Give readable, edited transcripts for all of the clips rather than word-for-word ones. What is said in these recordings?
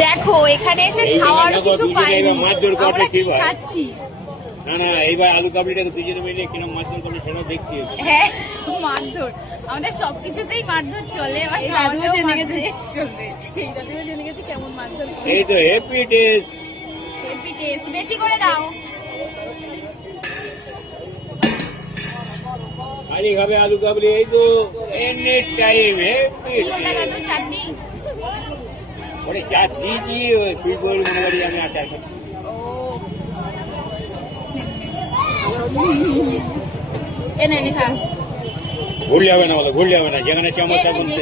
দেখো এখানে এসে খাওয়ার কিছু পাইনি, আমরা কি খাচ্ছি। না না, এইবার আলু কাবলিটা দুজনে মিলে কিরম মারধর করবে সেটা দেখছি। হ্যাঁ মারধর, আমাদের সবকিছুতেই মারধর চলে। এবার খাওয়াতেও মারধর চলবে। এই দাদুও জেনে গেছে কেমন মারধর। এই তো হ্যাপি টেস্ট, হ্যাপি টেস্ট বেশি করে দাও। খালি খাবে আলু কাবলি, এই তো এনি টাইম হ্যাপি দাদু চাটনি। ওরে চা দিয়েছি, তুই বল মনে করি আমি আচার খাচ্ছি। এনে নে খা। ভুল যাবে না, বলো ভুল যাবে না, যেখানে চামচটা বলতে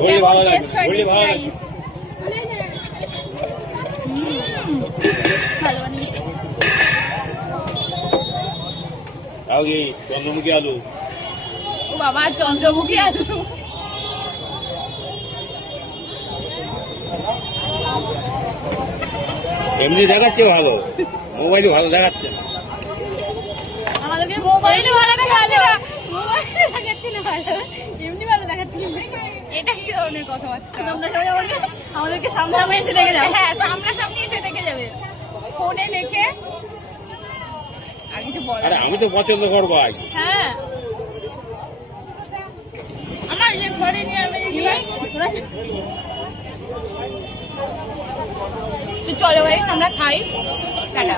ভুল ভালো লাগবে, ভুল ভালো লাগবে। তাও কি চন্দ্রমুখী আলু। ও বাবা, চন্দ্রমুখী আলু। এমনি দেখাচ্ছে ভালো, মোবাইলে ভালো দেখাচ্ছে না। আমাদেরকে মোবাইলে ভালো দেখাচ্ছে না, মোবাইলে দেখাচ্ছে না ভালো, এমনি ভালো দেখাচ্ছে। এটা কি ধরনের কথাবার্তা? তোমরা সবাই আমাদেরকে সামনাসামনি এসে দেখে যাবে। হ্যাঁ সামনাসামনি এসে দেখে যাবে, ফোনে দেখে আর কিছু বল। আরে আমি তো পছন্দ করবো আজ। হ্যাঁ আমার যে ঘরে নিয়ে আমি চলো গাইস আমরা খাই। টাটা।